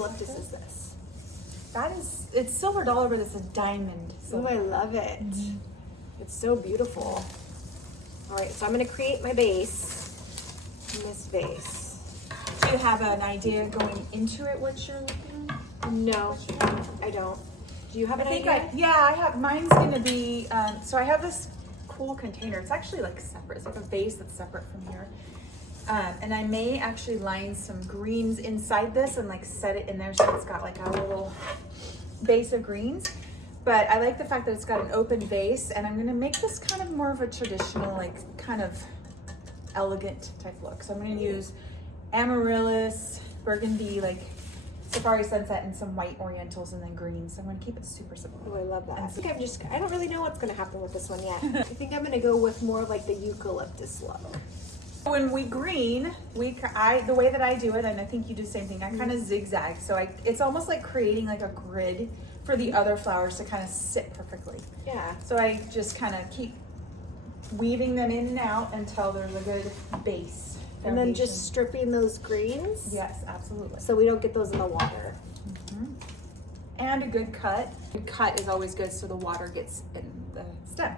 eucalyptus is this? That is, it's silver dollar, but it's a diamond. Oh, I love it. It's so beautiful. All right, so I'm gonna create my base in this vase. Do you have an idea going into it what you're looking at? No, I don't. Do you have an idea? Yeah, I have. Mine's gonna be. So I have this cool container. It's actually like separate. It's like a vase that's separate from here. And I may actually line some greens inside this and like set it in there so it's got like a little base of greens. But I like the fact that it's got an open base, and I'm gonna make this kind of more of a traditional, like kind of elegant type look. So I'm gonna use amaryllis, burgundy, like safari sunset, and some white orientals, and then greens. So I'm gonna keep it super simple. Oh, I love that. I don't really know what's gonna happen with this one yet. I think I'm gonna go with more of like the eucalyptus look. When we green, the way that I do it, and I think you do the same thing, I kind of zigzag. So it's almost like creating like a grid for the other flowers to kind of sit perfectly. Yeah. So I just kind of keep weaving them in and out until there's a good base. And then just stripping those greens. Yes, absolutely. So we don't get those in the water. And a good cut. A good cut is always good so the water gets in the stem.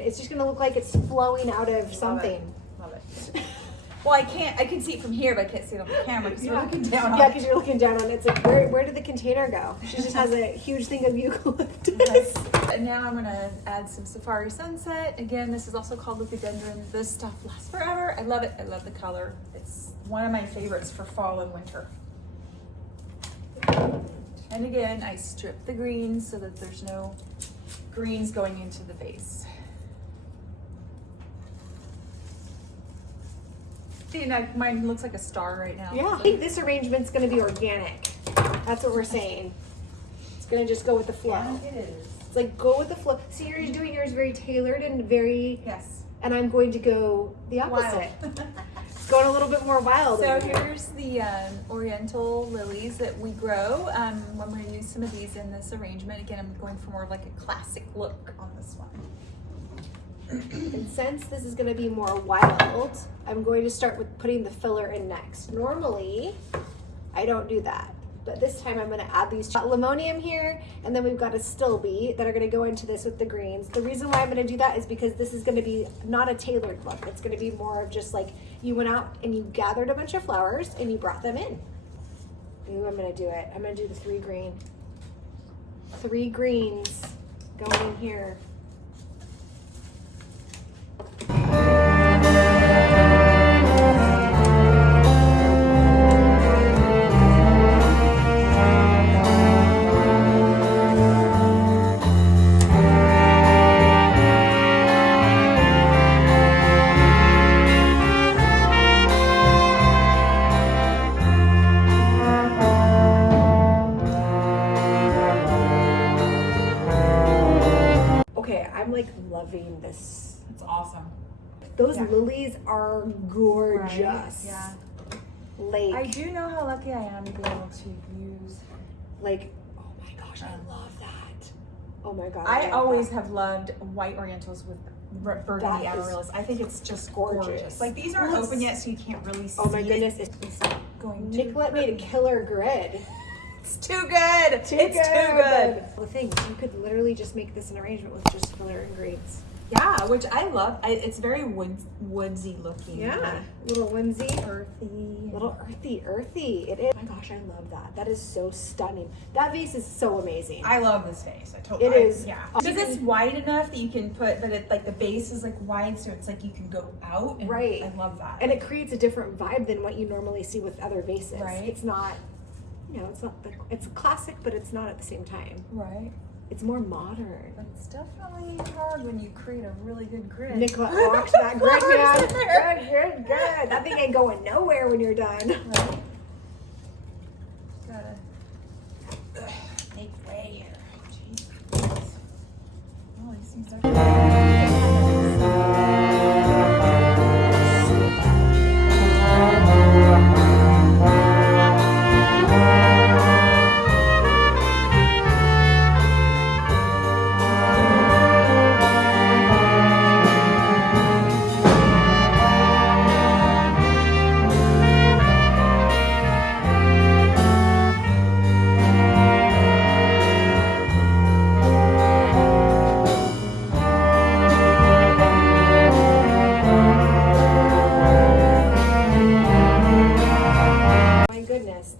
It's just gonna look like it's flowing out of something. Love it. Well, I can see it from here, but I can't see it on the camera because you're looking down on it. Yeah, because you're looking down on it. It's like, where did the container go? She just has a huge thing of eucalyptus. And now I'm gonna add some safari sunset. Again, this is also called leucodendron. This stuff lasts forever. I love it. I love the color. It's one of my favorites for fall and winter. And again, I strip the greens so that there's no greens going into the vase. See, mine looks like a star right now. Yeah, I think this arrangement's gonna be organic. That's what we're saying. It's gonna just go with the flow. Yeah, it is. It's like go with the flow. See, you're doing yours very tailored and very, yes. And I'm going to go the opposite. It's going a little bit more wild. So here's the oriental lilies that we grow. When we're gonna use some of these in this arrangement. Again, I'm going for more of like a classic look on this one. And since this is going to be more wild, I'm going to start with putting the filler in next. Normally, I don't do that, but this time I'm going to add these limonium here, and then we've got astilbe that are going to go into this with the greens. The reason why I'm going to do that is because this is going to be not a tailored look. It's going to be more of just like you went out and you gathered a bunch of flowers and you brought them in. Ooh, I'm going to do it. I'm going to do the 3 green. 3 greens going in here. Loving this. It's awesome. Those lilies are gorgeous. Right? Yeah. Like, I do know how lucky I am to be able to use. Like, oh my gosh, I love that. Oh my god. I always have loved white orientals with burgundy amaryllis. I think it's just gorgeous. Like these aren't open yet, so you can't really see. Oh my goodness, it's going. Nicolette made a killer grid. It's too good. It's too good. The thing, you could literally just make this an arrangement with just filler and greens. Yeah, which I love. It's very woodsy looking. Yeah, little whimsy. Earthy. Little earthy. It is. Oh my gosh, I love that. That is so stunning. That vase is so amazing. I love this vase. It is. Yeah. Because it's wide enough that you can put, but it like the base is like wide, so it's like you can go out. And right. I love that. And it creates a different vibe than what you normally see with other vases. Right. It's not, you know, it's classic, but it's not at the same time. Right. It's more modern. But it's definitely hard when you create a really good grid. Nicolette walked that grid, man. Good. That thing ain't going nowhere when you're done. Right. Gotta make way here. Jeez. Oh, these things are.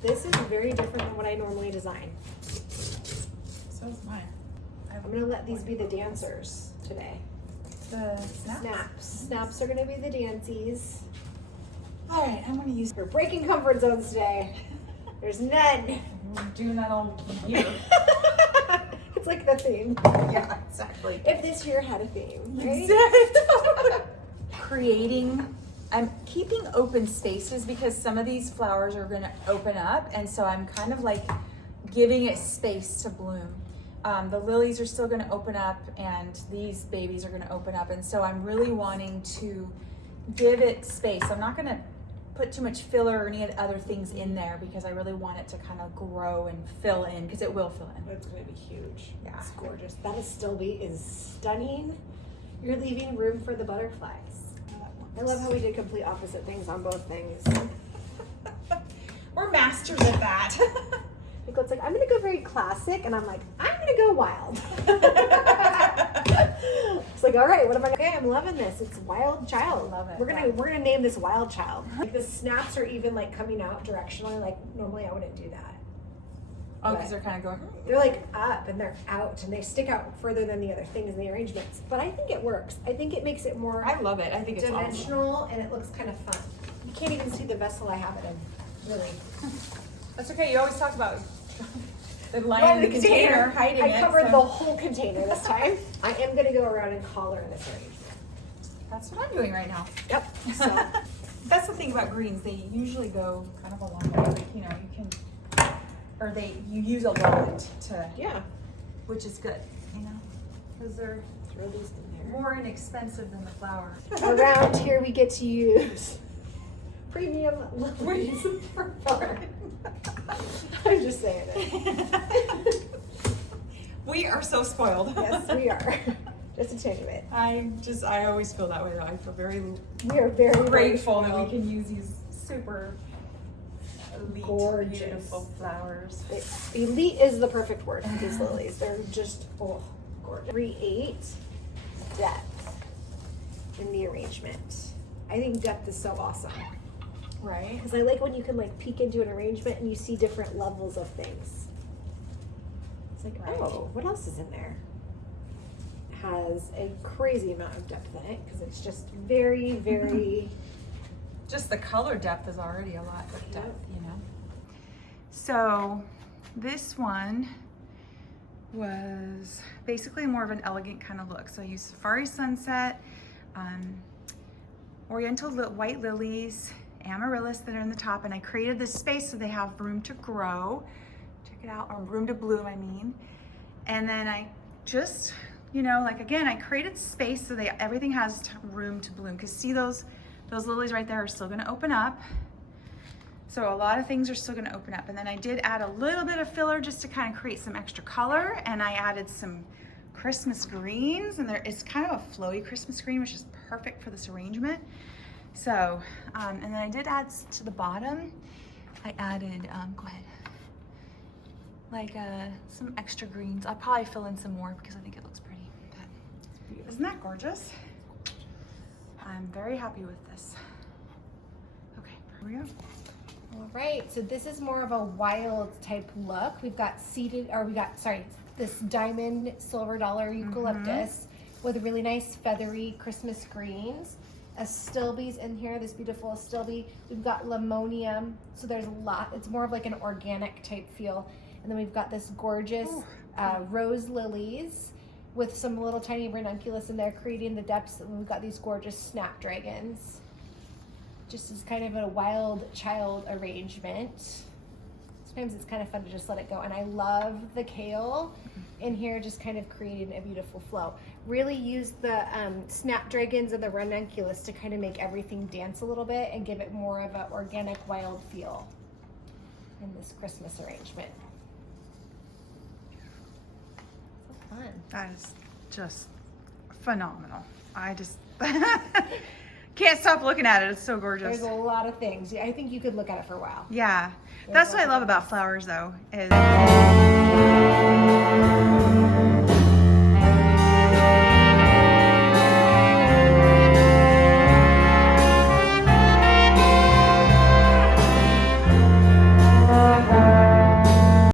This is very different than what I normally design. So is mine. I'm gonna let these be the dancers today. The snaps? Snaps are gonna be the dancies. All right, I'm gonna use. We're breaking comfort zones today. There's none. We're doing that all year. It's like the theme. Yeah, exactly. If this year had a theme, right? Exactly. Creating. I'm keeping open spaces because some of these flowers are going to open up, and so I'm kind of like giving it space to bloom. The lilies are still going to open up, and these babies are going to open up, and so I'm really wanting to give it space. I'm not going to put too much filler or any other things in there because I really want it to kind of grow and fill in, because it will fill in. It's going to be huge. Yeah. It's gorgeous. That astilbe is stunning. You're leaving room for the butterflies. I love how we did complete opposite things on both things. We're masters at that. Nicolette's like, I'm gonna go very classic, and I'm like, I'm gonna go wild. It's like, all right, what am I gonna? Okay, I'm loving this. It's Wild Child. Love it. We're gonna name this Wild Child. Like the snaps are even like coming out directionally. Like normally I wouldn't do that. Oh, because they're kind of going. They're like up and they're out, and they stick out further than the other things in the arrangements. But I think it works. I think it makes it more. I love it. I think it's dimensional, awesome. and it looks kind of fun. You can't even see the vessel I have it in. Really. That's okay. You always talk about the line in the container hiding it. I covered the whole container this time. I am going to go around and collar in this arrangement. That's what I'm doing right now. Yep. So that's the thing about greens. They usually go kind of a long way. Like, you know, you can. Or you use a lot to, yeah, which is good, you know, because they're throw these in more inexpensive than the flowers. Around here we get to use premium lilies for fun. I'm just saying it. We are so spoiled. Yes, we are. Just a tiny bit. I always feel that way though. I feel we are very grateful that we can use these super elite, gorgeous, beautiful flowers. Elite is the perfect word for these lilies. They're just gorgeous. Create depth in the arrangement. I think depth is so awesome. Right? Because I like when you can like peek into an arrangement and you see different levels of things. It's like, oh, what else is in there? It has a crazy amount of depth in it because it's just very, very. Just the color depth is already a lot of depth, Yep. you know. So this one was basically more of an elegant kind of look. So I used Safari Sunset, Oriental White Lilies, Amaryllis that are in the top, and I created this space so they have room to grow. Check it out, or room to bloom, I mean. And then I just, you know, like again, I created space so everything has room to bloom. Because see those lilies right there are still gonna open up. So a lot of things are still gonna open up. And then I did add a little bit of filler just to kind of create some extra color. And I added some Christmas greens, and it's kind of a flowy Christmas green, which is perfect for this arrangement. So, and then I did add to the bottom, I added, go ahead, like some extra greens. I'll probably fill in some more because I think it looks pretty. Isn't that gorgeous? I'm very happy with this. Okay, here we go. All right, so this is more of a wild type look. We've got this diamond silver dollar eucalyptus with really nice feathery Christmas greens. Astilbes in here, this beautiful astilbe. We've got limonium, so there's a lot. It's more of like an organic type feel. And then we've got this gorgeous rose lilies with some little tiny ranunculus in there, creating the depths. And we've got these gorgeous snapdragons. Just as kind of a wild child arrangement. Sometimes it's kind of fun to just let it go. And I love the kale in here, just kind of creating a beautiful flow. Really use the snapdragons and the ranunculus to kind of make everything dance a little bit and give it more of an organic wild feel in this Christmas arrangement. So fun. That is just phenomenal. I just can't stop looking at it. It's so gorgeous. There's a lot of things. I think you could look at it for a while. Yeah. That's what I love about flowers though, is